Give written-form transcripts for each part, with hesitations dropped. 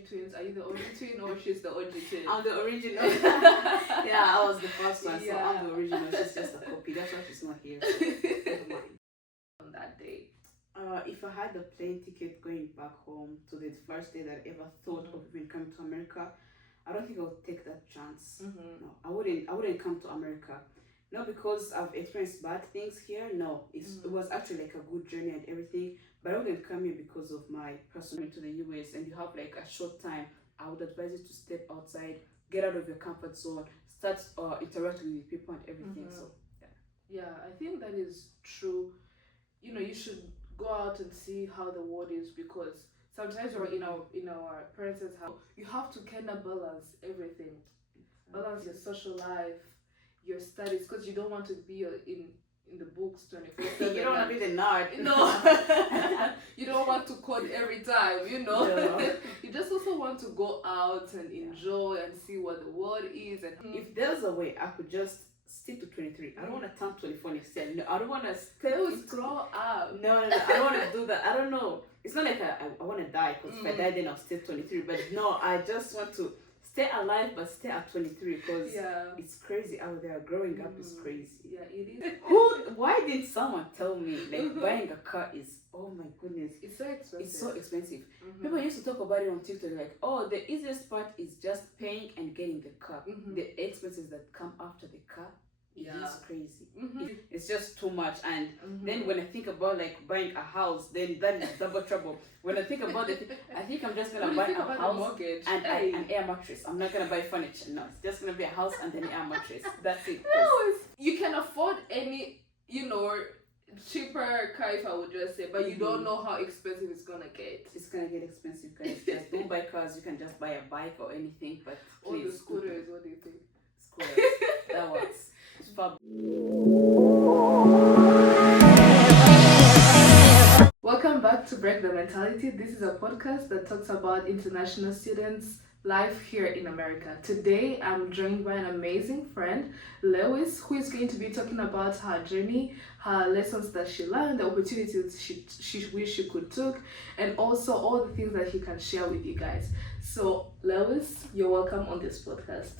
Twins, are you the OG twin or she's the OG twin? I'm the original. Yeah, I was the first one, so I'm the original. She's just a copy. That's why she's not here. So never mind. On that day. If I had a plane ticket going back home to the first day that I ever thought of even coming to America, I don't think I would take that chance. No, I wouldn't come to America. Not because I've experienced bad things here. No, it was actually like a good journey and everything. But I wouldn't come here because of my personal to the US and you have like a short time. I would advise you to step outside, get out of your comfort zone, start interacting with people and everything. So yeah, I think that is true. You know, you should go out and see how the world is, because sometimes we're in our parents' house. You have to kind of balance everything, balance your social life, your studies, because you don't want to be in the books 24/7. You don't want to be the nerd. No, you don't want to code every time. You know, No. You just also want to go out and enjoy and see what the world is. And If there's a way, I could just stick to 23. I don't want to turn 24 next year. No, I don't want to stay. Grow up. No, I don't want to do that. I don't know. It's not like I want to die, because if I die, then I'll stay 23. But no, I just want to stay alive, but stay at 23, because it's crazy out there. Growing up is crazy. Yeah, it is. Why didn't someone tell me, like, buying a car is, oh my goodness. It's so expensive. It's so expensive. People used to talk about it on TikTok, like, oh, the easiest part is just paying and getting the car. The expenses that come after the car, it is crazy. It's just too much. And then when I think about like buying a house, then that is double trouble. When I think about it, I think I'm just gonna buy a house mortgage and an air mattress. I'm not gonna buy furniture. No, it's just gonna be a house and an air mattress. That's it. No, you can afford any, cheaper car, if I would just say, but you don't know how expensive it's gonna get. It's gonna get expensive, guys. Just don't buy cars. You can just buy a bike or anything. But or the scooters. What do you think? Scooters. That works. It's fab. Welcome back to Break the Mentality. This is a podcast that talks about international students' life here in America. Today, I'm joined by an amazing friend, Lewis, who is going to be talking about her journey, her lessons that she learned, the opportunities she wish she could took, and also all the things that she can share with you guys. So, Lewis, you're welcome on this podcast.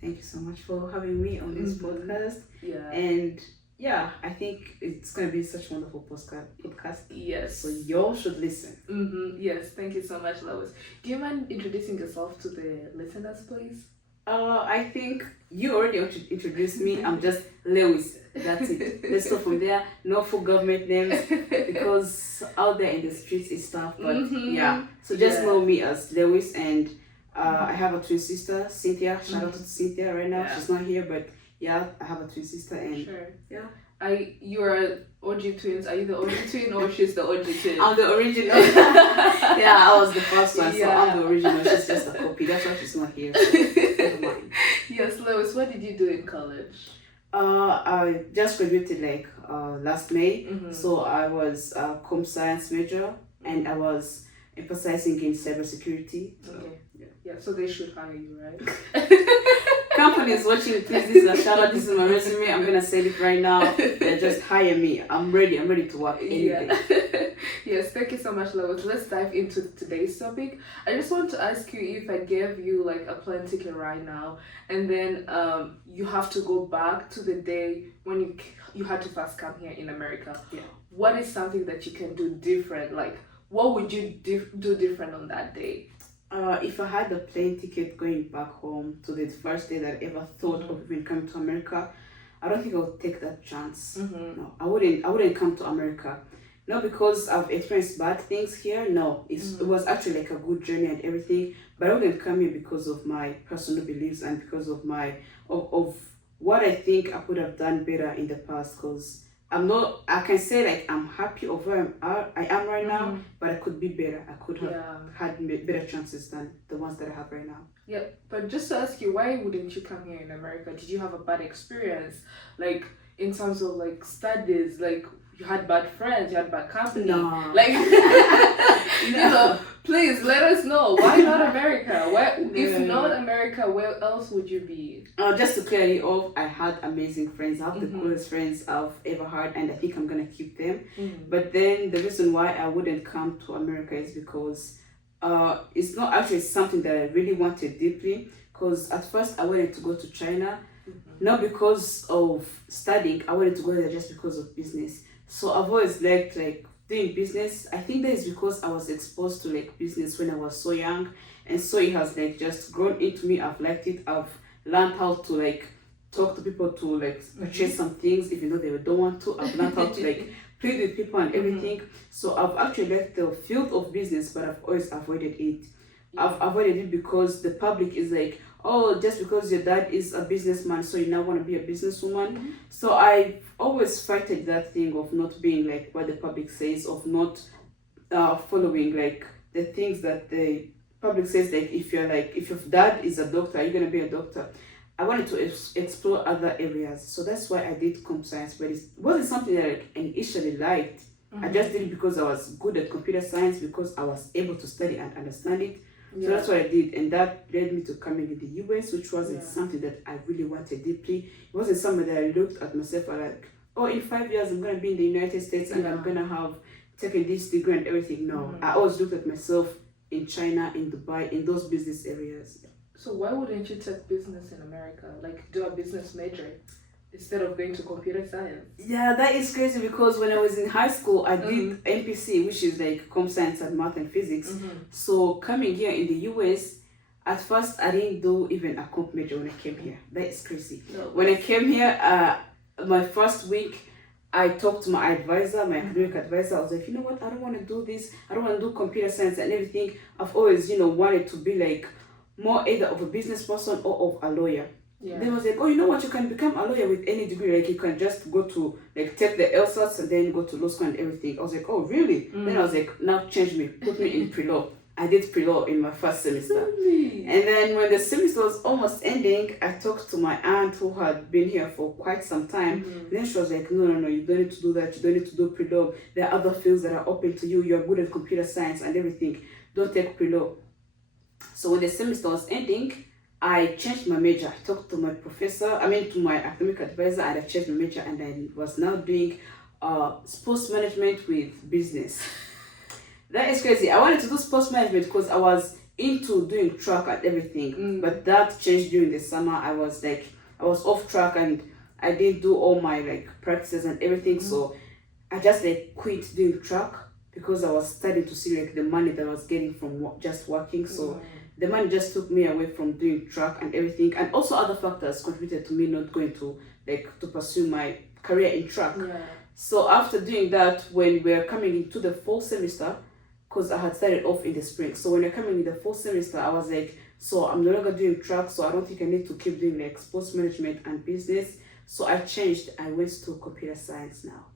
Thank you so much for having me on this podcast. Yeah. And yeah, I think it's going to be such a wonderful podcast. Yes. So y'all should listen. Yes, thank you so much, Lois. Do you mind introducing yourself to the listeners, please? I think you already introduced me. I'm just Lewis. That's it. Let's go from there. No full government names, because out there in the streets is stuff. But yeah, so just know me as Lewis, and I have a twin sister, Cynthia. Shout out to Cynthia right now. She's not here, but yeah, I have a twin sister, and you're OG twins. Are you the OG twin or she's the OG twin? I'm the original. Yeah, I was the first one, so I'm the original. She's just a copy. That's why she's not here. So never mind. Yes, Lois, what did you do in college? I just graduated last May. So I was a comp science major, and I was emphasizing in cybersecurity. So, yeah, so they should hire you, right? Companies watching, please, this is a shout out. This is my resume. I'm gonna say it right now. Just hire me. I'm ready to work anything. Yes, thank you so much, Lois. Let's dive into today's topic. I just want to ask you, if I gave you like a plane ticket right now, and then you have to go back to the day when you had to first come here in America. Yeah. What is something that you can do different? Like, what would you do different on that day? If I had a plane ticket going back home to the first day that I ever thought of even coming to America, I don't think I would take that chance. No, I wouldn't come to America. Not because I've experienced bad things here. No, it was actually like a good journey and everything. But I wouldn't come here because of my personal beliefs and because of of what I think I could have done better in the past. Because I can say like I'm happy of where I am right now, but I could be better. I could have had better chances than the ones that I have right now. Yeah, but just to ask you, why wouldn't you come here in America? Did you have a bad experience? Like, in terms of like studies, like you had bad friends, you had bad company? No. Like, please let us know. Why not America? If not America, where else would you be? Just to clear it off, I had amazing friends. I have the coolest friends I've ever had, and I think I'm gonna keep them. But then the reason why I wouldn't come to America is because it's not actually something that I really wanted deeply, because at first I wanted to go to China, not because of studying. I wanted to go there just because of business. So I've always liked like doing business. I think that is because I was exposed to like business when I was so young, and so it has like just grown into me. I've liked it. I've learned how to like talk to people to like purchase some things even though they don't want to. I've learned how to like play with people and everything. So I've actually left the field of business, but I've always avoided it. I've avoided it because the public is like, oh, just because your dad is a businessman, so you now want to be a businesswoman. So I always fighted that thing of not being like what the public says, of not following like the things that the public says. Like if your dad is a doctor, you're gonna be a doctor. I wanted to explore other areas, so that's why I did comp science. But it wasn't something that I initially liked. I just did it because I was good at computer science, because I was able to study and understand it. So that's what I did, and that led me to coming in the US, which wasn't something that I really wanted deeply. It wasn't something that I looked at myself and like, oh, in 5 years I'm gonna be in the United States and I'm gonna have taken this degree and everything. No, I always looked at myself in China, in Dubai, in those business areas. So why wouldn't you take business in America? Like do a business major instead of going to computer science? Yeah, that is crazy, because when I was in high school, I did MPC, which is like comp science and math and physics. So coming here in the US, at first I didn't do even a comp major when I came here. That is crazy. No. When I came here, my first week, I talked to my advisor, my academic advisor. I was like, you know what, I don't want to do this. I don't want to do computer science and everything. I've always, wanted to be like more either of a business person or of a lawyer. Then I was like, oh, you know what, you can become a lawyer with any degree. Like you can just go to like take the LSATs and then go to law school and everything. I was like, oh really? Then I was like, now change me, put me in pre-law. I did pre-law in my first semester. Really? And then when the semester was almost ending, I talked to my aunt who had been here for quite some time. And then she was like, no, you don't need to do that. You don't need to do pre-law. There are other fields that are open to you. You're good at computer science and everything. Don't take pre-law. So when the semester was ending, I changed my major. I talked to my to my academic advisor, and I changed my major, and I was now doing sports management with business. That is crazy. I wanted to do sports management because I was into doing track and everything, but that changed during the summer. I was off track and I didn't do all my like practices and everything, so I just like quit doing track because I was starting to see like the money that I was getting from just working. So the money just took me away from doing track and everything, and also other factors contributed to me not going to pursue my career in track. So after doing that, when we're coming into the fall semester, because I had started off in the spring, so when we're coming in the fall semester, I was like, so I'm no longer doing track, so I don't think I need to keep doing like sports management and business. So I changed. I went to computer science now.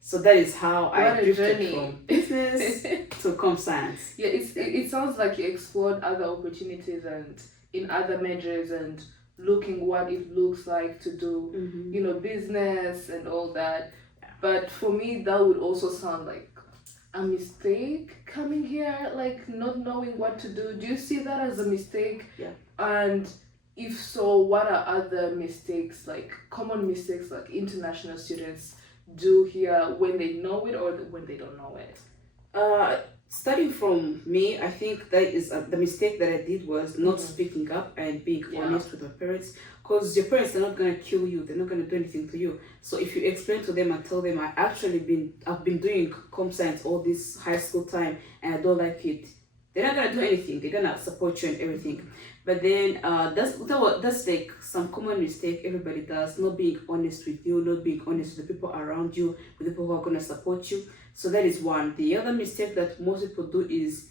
So that is how I drifted from business to comp science. Yeah, it sounds like you explored other opportunities and in other majors and looking what it looks like to do, business and all that. But for me, that would also sound like a mistake coming here, like not knowing what to do. Do you see that as a mistake? Yeah. And if so, what are other mistakes, like common mistakes, like international students do here when they know it or when they don't know it? Starting from me, I think that is the mistake that I did was not speaking up and being honest with my parents, because your parents are not going to kill you, they're not going to do anything to you. So if you explain to them and tell them I've been doing comp science all this high school time and I don't like it, they're not going to do anything. They're going to support you and everything. But then that's like some common mistake everybody does, not being honest with you, not being honest with the people around you, with the people who are going to support you. So that is one. The other mistake that most people do is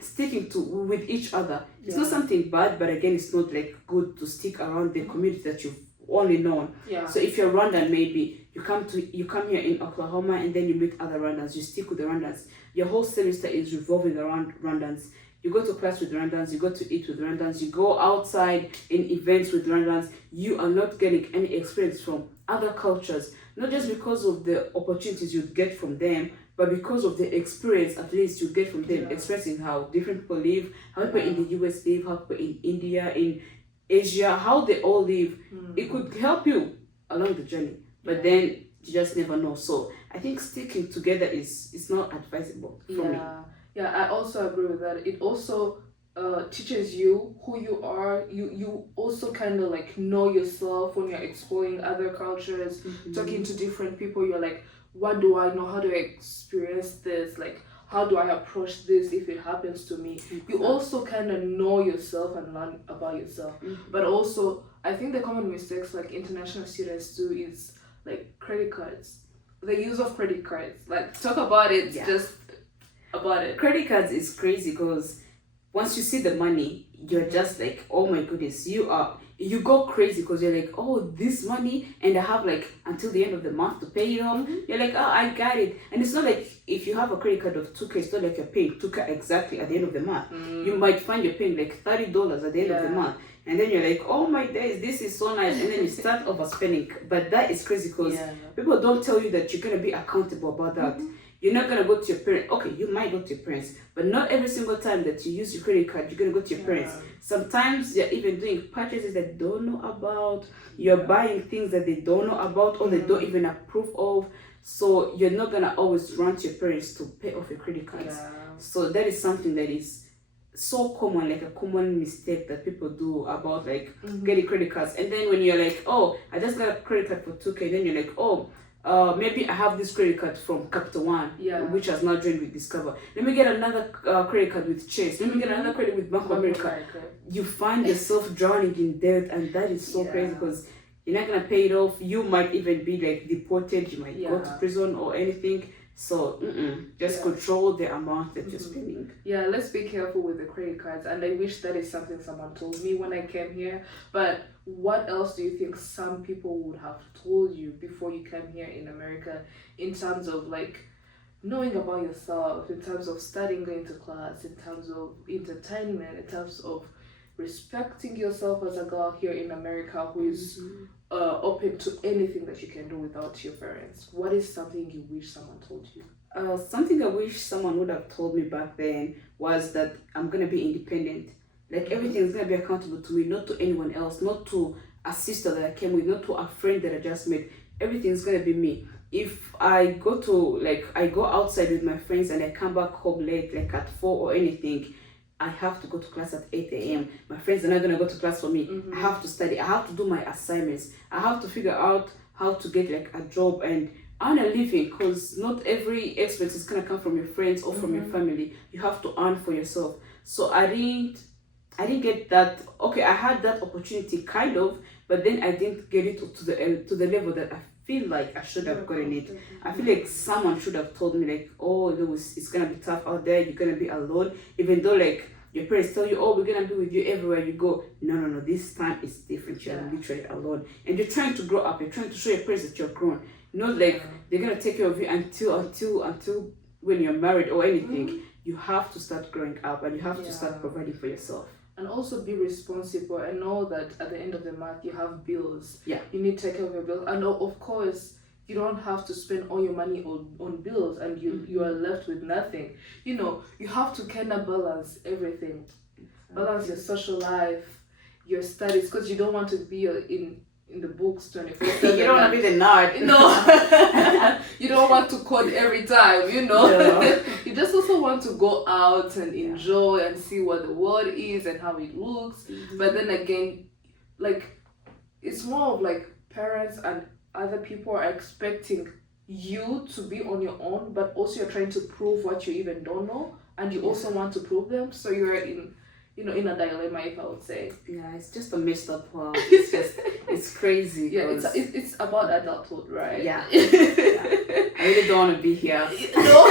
sticking with each other. It's not something bad, but again, it's not like good to stick around the community that you've only known. So if you're Rwandan, maybe you come here in Oklahoma and then you meet other Rwandans, you stick with the Rwandans. Your whole semester is revolving around Rwandans. You go to class with Rwandans, you go to eat with Rwandans, you go outside in events with Rwandans. You are not getting any experience from other cultures, not just because of the opportunities you get from them, but because of the experience at least you get from them, experiencing how different people live, how people in the US live, how people in India, in Asia, how they all live. It could help you along the journey, but then you just never know. So I think sticking together is not advisable for me. Yeah, I also agree with that. It also teaches you who you are. You also kind of like know yourself when you're exploring other cultures, talking to different people. You're like, what do I know? How do I experience this? Like, how do I approach this if it happens to me? You also kind of know yourself and learn about yourself. But also, I think the common mistakes like international students do is like credit cards. The use of credit cards. Like, talk about it. Just about it. Credit cards is crazy because once you see the money, you're just like, oh my goodness, you go crazy because you're like, oh, this money, and I have like until the end of the month to pay it off. You're like, oh, I got it. And it's not like if you have a credit card of 2K, it's not like you're paying 2K exactly at the end of the month. You might find you're paying like $30 at the end of the month. And then you're like, oh my days, this is so nice. And then you start overspending. But that is crazy because people don't tell you that you're going to be accountable about that. You're not gonna go to your parents. Okay, you might go to your parents, but not every single time that you use your credit card, you're gonna go to your parents. Sometimes you're even doing purchases that they don't know about. You're buying things that they don't know about or they don't even approve of. So you're not gonna always run to your parents to pay off your credit cards. So that is something that is so common, like a common mistake that people do about like getting credit cards. And then when you're like, oh, I just got a credit card for 2K, then you're like, oh, maybe I have this credit card from Capital One, which has now joined with Discover. Let me get another credit card with Chase. Let me get another credit with Bank of America. You find yourself drowning in debt, and that is so crazy because you're not gonna pay it off. You might even be like deported. You might go to prison or anything. So just control the amount that you're spending. Yeah, let's be careful with the credit cards. And I wish that is something someone told me when I came here. But what else do you think some people would have told you before you came here in America in terms of like knowing about yourself, in terms of studying, going to class, in terms of entertainment, in terms of respecting yourself as a girl here in America who is open to anything that you can do without your parents? What is something you wish someone told you? Something I wish someone would have told me back then was that I'm gonna be independent. Like everything's gonna be accountable to me, not to anyone else, not to a sister that I came with, not to a friend that I just met. Everything's gonna be me. If I go outside with my friends and I come back home late, like at 4 or anything, I have to go to class at 8 a.m. My friends are not gonna go to class for me. I have to study. I have to do my assignments. I have to figure out how to get like a job and earn a living, because not every expense is gonna come from your friends or from your family. You have to earn for yourself. So I didn't get that. Okay, I had that opportunity kind of, but then I didn't get it to the level that I feel like I should have gotten it. I feel like someone should have told me like, oh, Lewis, it's gonna be tough out there. You're gonna be alone, even though like your parents tell you, oh, we're gonna be with you everywhere you go. No. This time it's different. You're literally alone, and you're trying to grow up. You're trying to show your parents that you're grown. Not like they're gonna take care of you until when you're married or anything. You have to start growing up, and you have to start providing for yourself. And also be responsible and know that at the end of the month you have bills. You need to take care of your bills, and of course you don't have to spend all your money on bills and you are left with nothing. You have to kind of balance everything. Balance your social life, your studies, because you don't want to be in the books 24/7. You don't want to be the nerd. No. You don't want to code every time, You just also want to go out and enjoy and see what the world is and how it looks. But then again, like, it's more of like parents and other people are expecting you to be on your own, but also you're trying to prove what you even don't know, and you also want to prove them. So you're in a dilemma, if I would say. Yeah, it's just a messed up world. It's crazy. Yeah, it's about adulthood, right? Yeah. I really don't want to be here. No.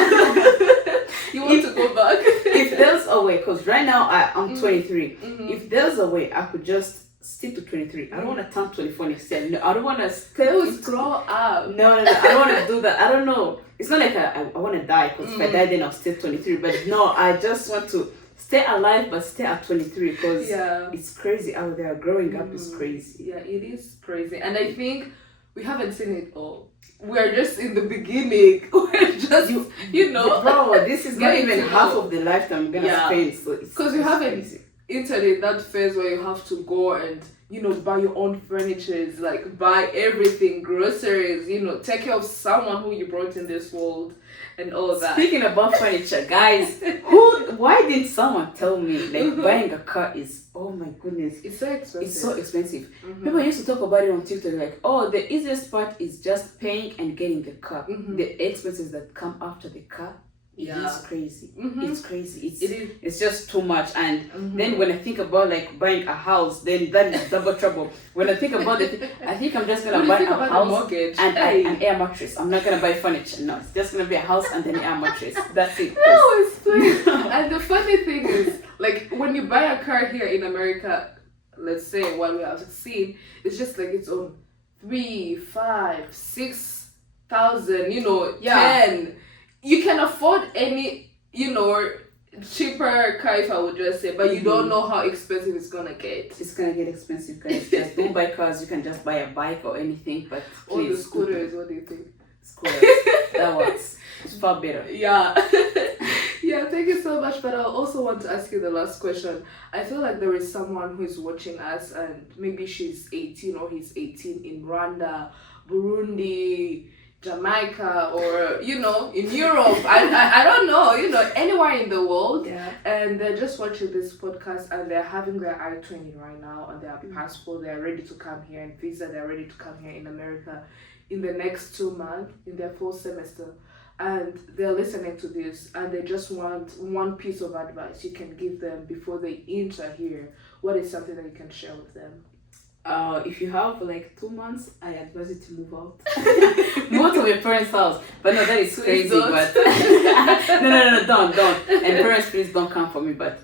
You want to go back? If there's a way, because right now I'm 23. If there's a way, I could just stick to 23. I don't want to turn 24 next year. No, I don't want to grow up. No, I don't want to do that. I don't know. It's not like I want to die, because if I die then I'll stay 23. But no, I just want to stay alive but stay at 23, because it's crazy out there. Growing up is crazy. Yeah, it is crazy. And I think we haven't seen it all. We're just in the beginning. We're just, Bro, this is not even half of the lifetime I'm going to spend. So because you haven't entered in that phase where you have to go and, buy your own furniture, like buy everything, groceries, take care of someone who you brought in this world. and all that. Speaking about furniture, guys, why didn't someone tell me like buying a car is, oh my goodness, It's so expensive. it's so expensive. People used to talk about it on TikTok like, oh, the easiest part is just paying and getting the car. The expenses that come after the car, it's crazy. It's crazy. It's just too much. And then when I think about like buying a house, then that is double trouble. When I think about it, I think I'm just gonna buy a house mortgage and an air mattress. I'm not gonna buy furniture. No, it's just gonna be a house and an air mattress. That's it. No, it's fine. And the funny thing is, like when you buy a car here in America, let's say what we have seen, it's just like its own 3, 5, 6,000, 10. You can afford any, cheaper car, if I would just say, but you don't know how expensive it's gonna get. It's gonna get expensive, guys. Just don't buy cars. You can just buy a bike or anything, but Or the scooters, what do you think? Scooters. That works. It's far better. Yeah. Yeah, thank you so much. But I also want to ask you the last question. I feel like there is someone who is watching us and maybe she's 18 or he's 18 in Rwanda, Burundi, Jamaica, or in Europe. I don't know, anywhere in the world. Yeah. And they're just watching this podcast and they're having their I-20 right now on their passport. They're ready to come here, and visa, they're ready to come here in America in the next 2 months in their fall semester. And they're listening to this and they just want one piece of advice you can give them before they enter here. What is something that you can share with them? If you have like 2 months, I advise you to move out. Move out of your parents' house. But no, that is crazy. But no, don't. And parents, please don't come for me. But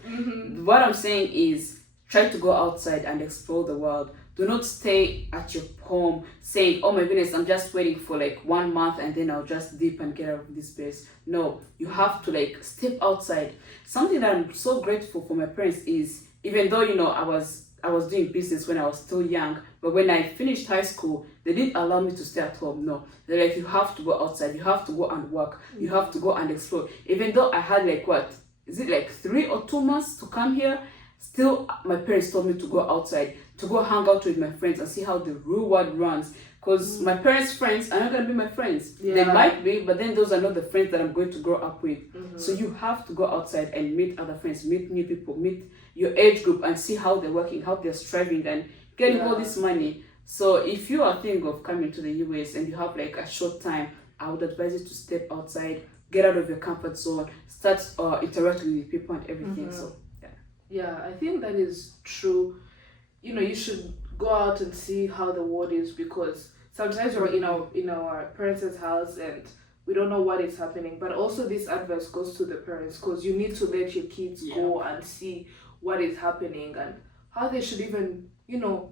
what I'm saying is, try to go outside and explore the world. Do not stay at your home saying, oh my goodness, I'm just waiting for like 1 month and then I'll just dip and get out of this place. No, you have to like step outside. Something that I'm so grateful for my parents is, even though, I was doing business when I was still young, but when I finished high school, they didn't allow me to stay at home. No, they're like, you have to go outside, you have to go and work, you have to go and explore. Even though I had like 3 or 2 months to come here, still my parents told me to go outside, to go hang out with my friends and see how the real world runs. Because my parents' friends are not going to be my friends. Yeah. They might be, but then those are not the friends that I'm going to grow up with. So you have to go outside and meet other friends, meet new people, meet your age group and see how they're working, how they're striving and getting all this money. So if you are thinking of coming to the US and you have like a short time, I would advise you to step outside, get out of your comfort zone, start interacting with people and everything. So yeah, I think that is true. You should go out and see how the world is, because sometimes we're in our parents' house and we don't know what is happening. But also this advice goes to the parents, because you need to let your kids go and see what is happening and how they should even, not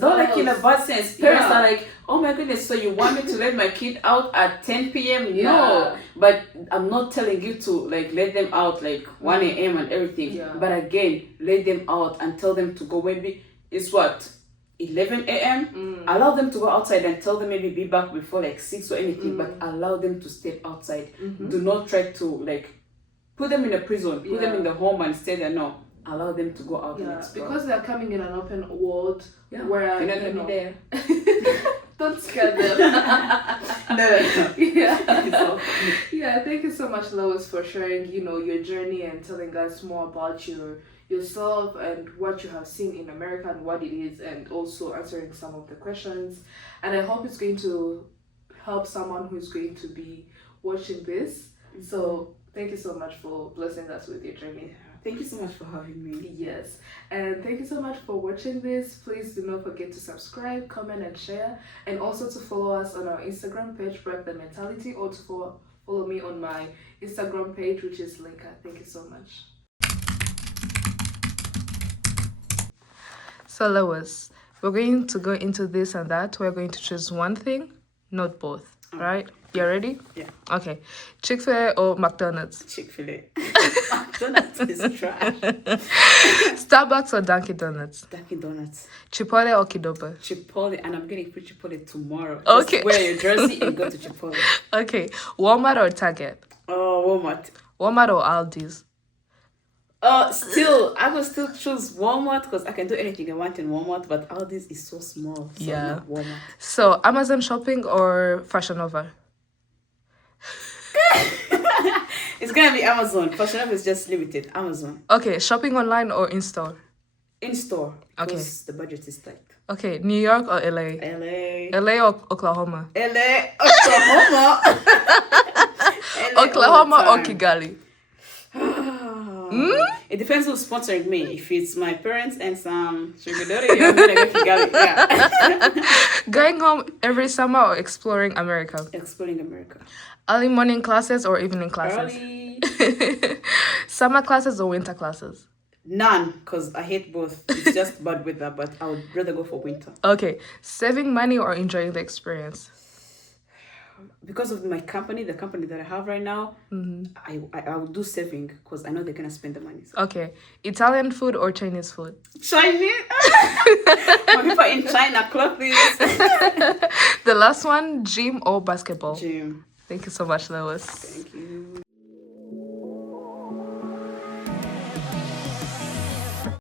like in a bad sense. Parents are like, oh my goodness, so you want me to let my kid out at 10 p.m? No, but I'm not telling you to like let them out like 1 a.m. and everything. But again, let them out and tell them to go. Maybe it's 11 a.m. Allow them to go outside and tell them maybe be back before like 6 or anything. But allow them to step outside. Do not try to like put them in a prison, put them in the home and stay there. No. Allow them to go out and explore. Because they're coming in an open world where they're not gonna be there. Don't scare them. No. Yeah, thank you so much, Lois, for sharing, your journey and telling us more about yourself and what you have seen in America and what it is, and also answering some of the questions. And I hope it's going to help someone who's going to be watching this. So thank you so much for blessing us with your journey. Thank you so much for having me. Yes. And thank you so much for watching this. Please do not forget to subscribe, comment, and share. And also to follow us on our Instagram page, Break the Mentality, or to follow me on my Instagram page, which is Linka. Thank you so much. So, Lois, we're going to go into this and that. We're going to choose one thing, not both. Right? You ready? Yeah. Okay. Chick-fil-A or McDonald's? Chick-fil-A. McDonald's is trash. Starbucks or Dunkin' Donuts? Dunkin' Donuts. Chipotle or Kidoba? Chipotle, and I'm getting free Chipotle tomorrow. Okay. Just wear your jersey and go to Chipotle. Okay. Walmart or Target? Walmart. Walmart or Aldi's? I will still choose Walmart because I can do anything I want in Walmart, but Aldi's is so small. So yeah. Walmart. So Amazon shopping or Fashion Nova? It's gonna be Amazon. Fashion Hub is just limited. Amazon. Okay, shopping online or in store? In store. Okay. Because the budget is tight. Okay, New York or LA? LA. LA or Oklahoma? LA. Oklahoma. LA Oklahoma all or the time. Kigali? It depends who's sponsoring me. If it's my parents and some sugar daddy, I'm gonna go Kigali. Yeah. Going home every summer or exploring America? Exploring America. Early morning classes or evening classes? Early. Summer classes or winter classes? None, because I hate both. It's just bad weather, but I would rather go for winter. Okay, saving money or enjoying the experience? Because of my company, the company that I have right now, I will do saving because I know they're gonna spend the money. So. Okay, Italian food or Chinese food? Chinese? My people in China, clothes. The last one, gym or basketball? Gym. Thank you so much, Lewis. Thank you.